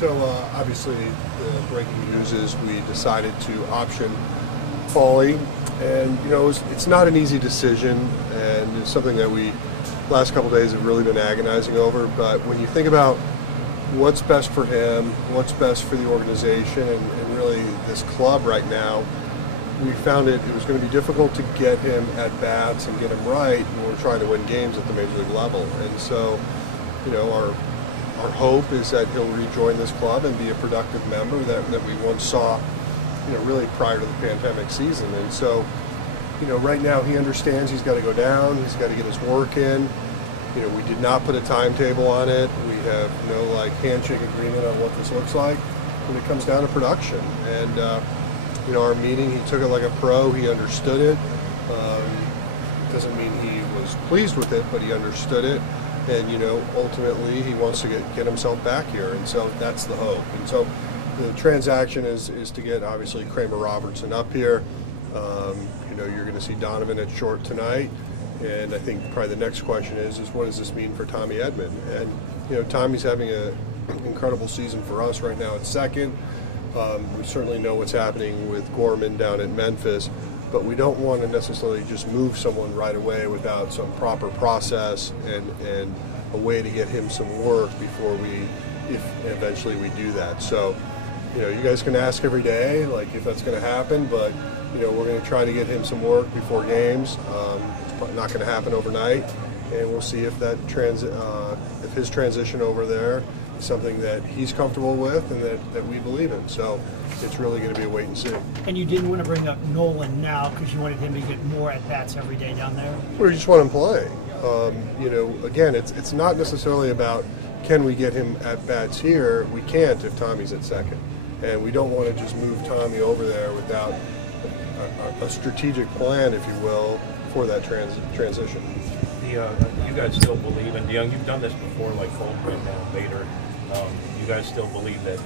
So obviously the breaking news is we decided to option Paulie, and it's not an easy decision, and it's something that we last couple of days have really been agonizing over. But when you think about what's best for him, what's best for the organization, and really this club right now, we found it was going to be difficult to get him at bats and get him right when we're trying to win games at the major league level. And so, our hope is that he'll rejoin this club and be a productive member that we once saw, really prior to the pandemic season. And so, right now he understands he's got to go down, he's got to get his work in. We did not put a timetable on it. We have no handshake agreement on what this looks like when it comes down to production. And our meeting, he took it like a pro. He understood it. Doesn't mean he was pleased with it, but he understood it. And ultimately he wants to get himself back here. And so that's the hope. And so the transaction is to get obviously Kramer Robertson up here. You're going to see Donovan at short tonight. And I think probably the next question is what does this mean for Tommy Edman? And Tommy's having an incredible season for us right now at second. We certainly know what's happening with Gorman down at Memphis, but we don't want to necessarily just move someone right away without some proper process and a way to get him some work before if eventually we do that. So, you guys can ask every day, if that's going to happen, but, we're going to try to get him some work before games. It's probably not going to happen overnight, and we'll see if if his transition over there is something that he's comfortable with and that we believe in. So it's really going to be a wait and see. And you didn't want to bring up Nolan now because you wanted him to get more at-bats every day down there? We just want him playing. Again, it's not necessarily about can we get him at-bats here. We can't if Tommy's at second. And we don't want to just move Tommy over there without a strategic plan, if you will, for that transition. You guys still believe, and DeJong, you've done this before, like Coldman and Bader. You guys still believe that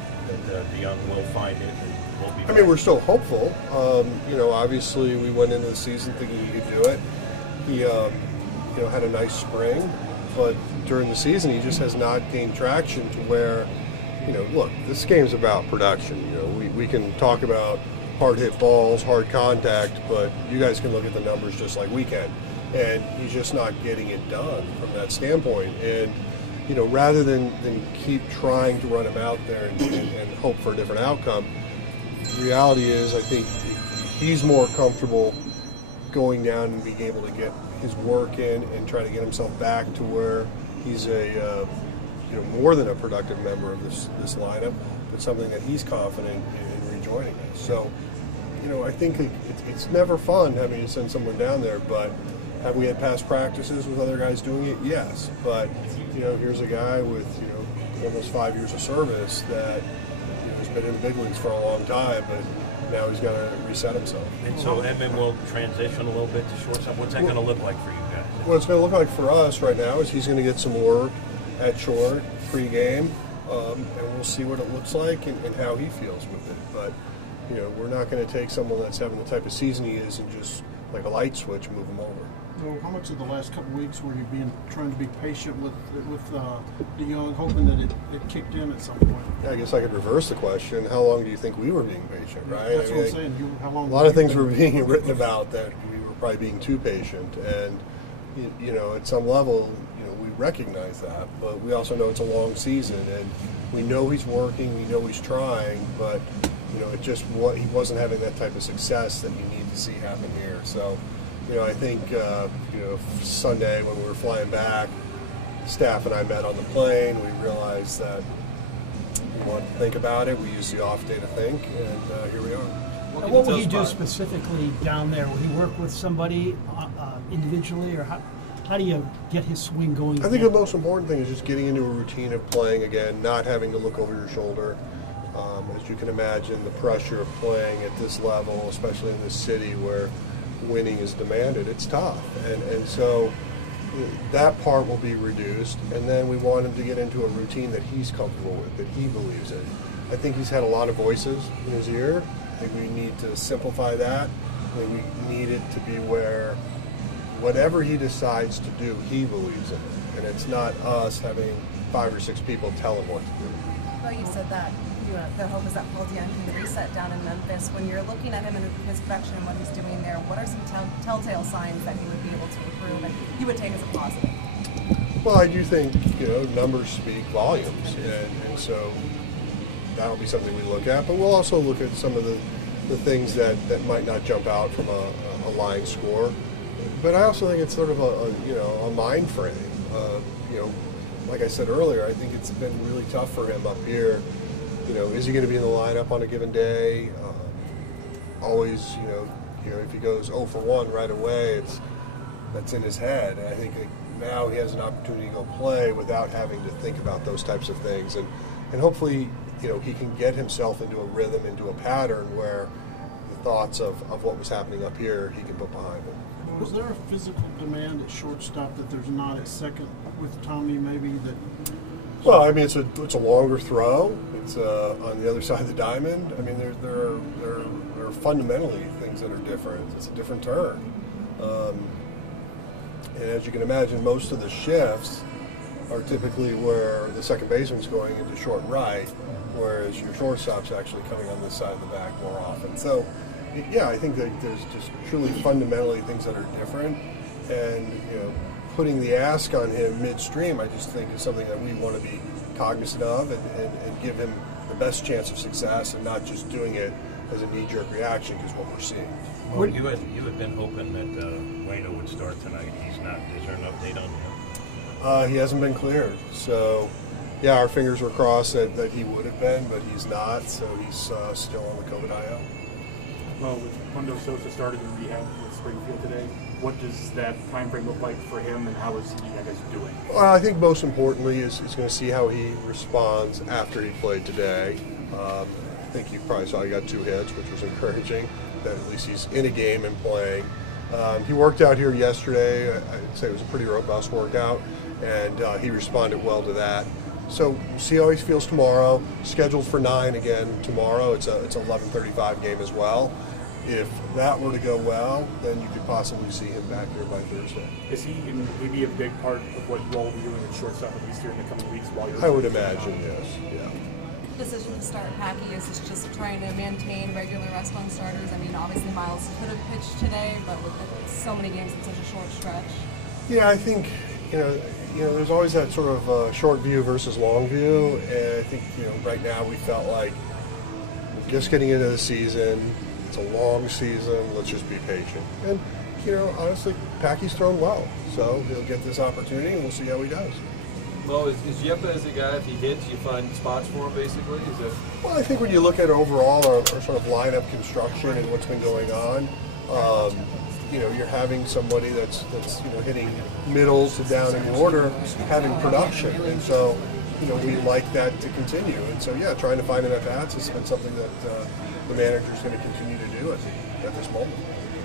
DeJong will find it and will be back? I mean, we're still hopeful. Obviously we went into the season thinking he could do it. He, had a nice spring, but during the season he just has not gained traction to where, look, this game's about production. We can talk about hard hit balls, hard contact, but you guys can look at the numbers just like we can. And he's just not getting it done from that standpoint. And, rather than keep trying to run him out there and hope for a different outcome, the reality is I think he's more comfortable going down and being able to get his work in and try to get himself back to where he's a more than a productive member of this lineup, but something that he's confident in rejoining us. So, I think it's never fun having to send someone down there, but have we had past practices with other guys doing it? Yes. But, here's a guy with, almost 5 years of service that has been in the big leagues for a long time, but now he's got to reset himself. And so Edman will transition a little bit to shortstop. What's that going to look like for you guys? What it's going to look like for us right now is he's going to get some work at short, pre-game, and we'll see what it looks like and how he feels with it. But, we're not going to take someone that's having the type of season he is and just, like a light switch, move him over. Well, how much of the last couple of weeks were you trying to be patient with DeJong, hoping that it kicked in at some point? Yeah, I guess I could reverse the question. How long do you think we were being patient, right? That's what I'm saying. How long? A lot of things were being written about that we were probably being too patient, and at some level, we recognize that, but we also know it's a long season, and we know he's working, we know he's trying, but he wasn't having that type of success that you need to see happen here. So, I think Sunday when we were flying back, staff and I met on the plane. We realized that we wanted to think about it. We used the off day to think, and here we are. What will he do specifically down there? Will he work with somebody individually, or how do you get his swing going? I think the most important thing is just getting into a routine of playing again, not having to look over your shoulder. As you can imagine, the pressure of playing at this level, especially in this city where winning is demanded, it's tough. And so that part will be reduced, and then we want him to get into a routine that he's comfortable with, that he believes in. I think he's had a lot of voices in his ear. I think we need to simplify that. I think we need it to be where whatever he decides to do, he believes in it. And it's not us having 5 or 6 people tell him what to do. ago, you said that the hope is that Paul DeJong can reset down in Memphis. When you're looking at him and his production and what he's doing there, what are some telltale signs that he would be able to improve and you would take as a positive? Well, I do think, numbers speak volumes, and so that'll be something we look at. But we'll also look at some of the things that might not jump out from a line score. But I also think it's sort of a mind frame. Like I said earlier, I think it's been really tough for him up here. Is he going to be in the lineup on a given day? Always, if he goes 0 for 1 right away, that's in his head. And I think now he has an opportunity to go play without having to think about those types of things. And hopefully, he can get himself into a rhythm, into a pattern where the thoughts of what was happening up here, he can put behind him. Was there a physical demand at shortstop that there's not at second with Tommy, maybe? Well, I mean, it's a longer throw. It's on the other side of the diamond. I mean, there are fundamentally things that are different. It's a different turn. And as you can imagine, most of the shifts are typically where the second baseman's going into short right, whereas your shortstop's actually coming on this side of the back more often. So, yeah, I think that there's just truly fundamentally things that are different. And, putting the ask on him midstream, I just think is something that we want to be cognizant of and give him the best chance of success and not just doing it as a knee-jerk reaction, because what we're seeing. Well, you had been hoping that Waino would start tonight. He's not. Is there an update on him? He hasn't been cleared. So, yeah, our fingers were crossed that he would have been, but he's not. So he's still on the COVID IL. Well, with Mundo Sosa started in rehab with Springfield today, what does that time frame look like for him, and how is he, doing? Well, I think most importantly is going to see how he responds after he played today. I think you probably saw he got 2 hits, which was encouraging, that at least he's in a game and playing. He worked out here yesterday. I'd say it was a pretty robust workout, and he responded well to that. So we'll see how he feels tomorrow. Scheduled for 9 again tomorrow. It's an 11:35 game as well. If that were to go well, then you could possibly see him back here by Thursday. Is he maybe a big part of what you all will be doing at shortstop, at least here in the coming weeks while you're... I would imagine, yes. Yeah. Decision to start Packy, is this just trying to maintain regular rest on starters? I mean, obviously Miles could have pitched today, but with so many games in such a short stretch. Yeah, I think, there's always that sort of short view versus long view, and I think, right now we felt like we're just getting into the season. It's a long season. Let's just be patient. And, honestly, Packy's thrown well, so he'll get this opportunity, and we'll see how he does. Well, is Yepa as a guy, if he hits, you find spots for him, basically? Well, I think when you look at overall our sort of lineup construction and what's been going on, you're having somebody that's hitting middle to down in order, having production, and so we like that to continue. And so yeah, trying to find enough at-bats has been something that the manager's going to continue to do at this moment.